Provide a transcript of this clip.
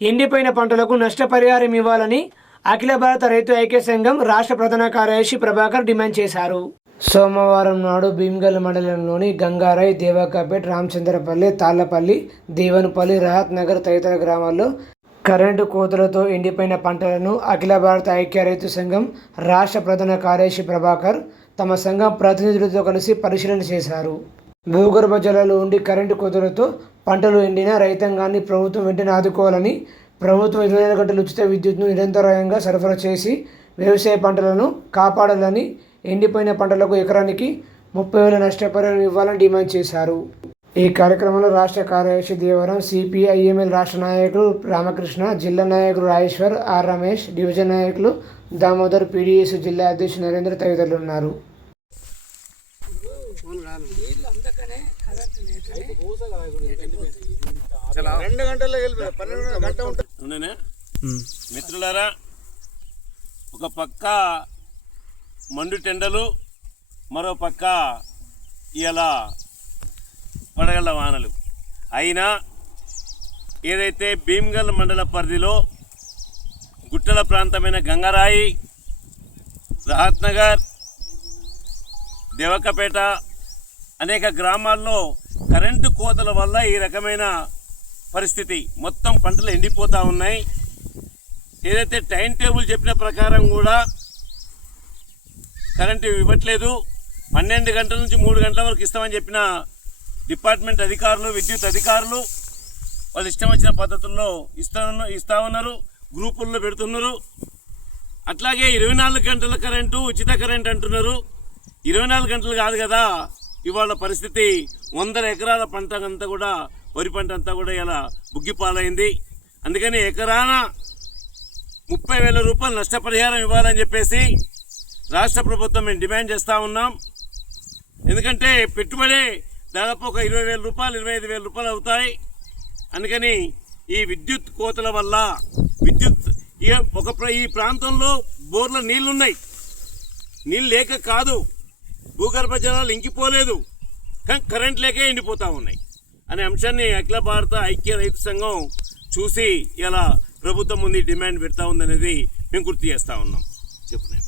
ఎండిపోయిన పంటలకు నష్టపరిహారం ఇవ్వాలని అఖిల భారత రైతు ఐక్య సంఘం రాష్ట్ర ప్రధాన కార్యదర్శి ప్రభాకర్ డిమాండ్ చేశారు. సోమవారం నాడు భీమ్గల్ మండలంలోని గంగారాయ్ దేవాకాపేట్ రామచంద్రపల్లి తాళ్ళపల్లి దేవనపల్లి రహత్ నగర్ తదితర గ్రామాల్లో కరెంటు కోతలతో ఎండిపోయిన పంటలను అఖిల భారత ఐక్య రైతు సంఘం రాష్ట్ర ప్రధాన కార్యదర్శి ప్రభాకర్ తమ సంఘం ప్రతినిధులతో కలిసి పరిశీలన చేశారు. భూగర్భ జలాలు ఉండి కరెంటు కోతలతో పంటలు ఎండిన రైతాంగాన్ని ప్రభుత్వం వెంటనే ఆదుకోవాలని ప్రభుత్వం ఇరవై నాలుగు గంటల ఉచిత విద్యుత్ను నిరంతరాయంగా సరఫరా చేసి వ్యవసాయ పంటలను కాపాడాలని ఎండిపోయిన పంటలకు ఎకరానికి ముప్పై వేల నష్టపరిహారం ఇవ్వాలని డిమాండ్ చేశారు. ఈ కార్యక్రమంలో రాష్ట్ర కార్యదర్శి దేవరం సిపిఐఎంఎల్ రాష్ట్ర నాయకులు రామకృష్ణ జిల్లా నాయకులు రాజేశ్వర్ ఆర్ రమేష్ డివిజన్ నాయకులు దామోదర్ పీడిఎస్ జిల్లా అధ్యక్షుడు నరేంద్ర తదితరులు ఉన్నారు. రెండు గంటల్లో వెళ్ళిపోయి పన్నెండు గంట ఉంటుంది అవునా మిత్రులారా ఒక పక్క మండు టెండలు మరో పక్క ఇలా వడగళ్ళ వానలు. అయినా ఏదైతే భీమ్గల్ మండల పరిధిలో గుట్టల ప్రాంతమైన గంగరాయి రహత్ నగర్ దేవకపేట అనేక గ్రామాల్లో కరెంటు కోతల వల్ల ఈ రకమైన పరిస్థితి. మొత్తం పంటలు ఎండిపోతూ ఉన్నాయి. ఏదైతే టైం టేబుల్ చెప్పిన ప్రకారం కూడా కరెంటు ఇవ్వట్లేదు. పన్నెండు గంటల నుంచి మూడు గంటల వరకు ఇస్తామని చెప్పిన డిపార్ట్మెంట్ అధికారులు విద్యుత్ అధికారులు వాళ్ళు ఇష్టం వచ్చిన పద్ధతుల్లో ఇస్తా ఇస్తా ఉన్నారు గ్రూపుల్లో పెడుతున్నారు. అట్లాగే ఇరవై నాలుగు గంటల కరెంటు ఉచిత కరెంట్ అంటున్నారు. ఇరవై నాలుగు గంటలు కాదు కదా. ఇవాళ పరిస్థితి వందల ఎకరాల పంట అంతా కూడా వరి పంట అంతా కూడా ఇలా బుగ్గిపాలైంది. అందుకని ఎకరాన ముప్పై వేల రూపాయలు నష్టపరిహారం ఇవ్వాలని చెప్పేసి రాష్ట్ర ప్రభుత్వం మేము డిమాండ్ చేస్తూ ఉన్నాం. ఎందుకంటే పెట్టుబడి దాదాపు ఒక ఇరవై వేల రూపాయలు ఇరవై ఐదు వేల రూపాయలు అవుతాయి. అందుకని ఈ విద్యుత్ కోతల వల్ల విద్యుత్ ఈ- ఒక ప్ర- ఈ ప్రాంతంలో బోర్ల నీళ్ళున్నాయి. నీళ్ళు లేక కాదు. భూగర్భ జలాలు ఇంకిపోలేదు. కానీ కరెంట్ లేకే ఎండిపోతూ ఉన్నాయి. అనే అంశాన్ని అఖిల భారత ఐక్య రైతు సంఘం చూసి ఇలా ప్రభుత్వం ముందు డిమాండ్ పెడతా ఉందనేది మేము గుర్తు చేస్తూ ఉన్నాం. చెప్పు నేను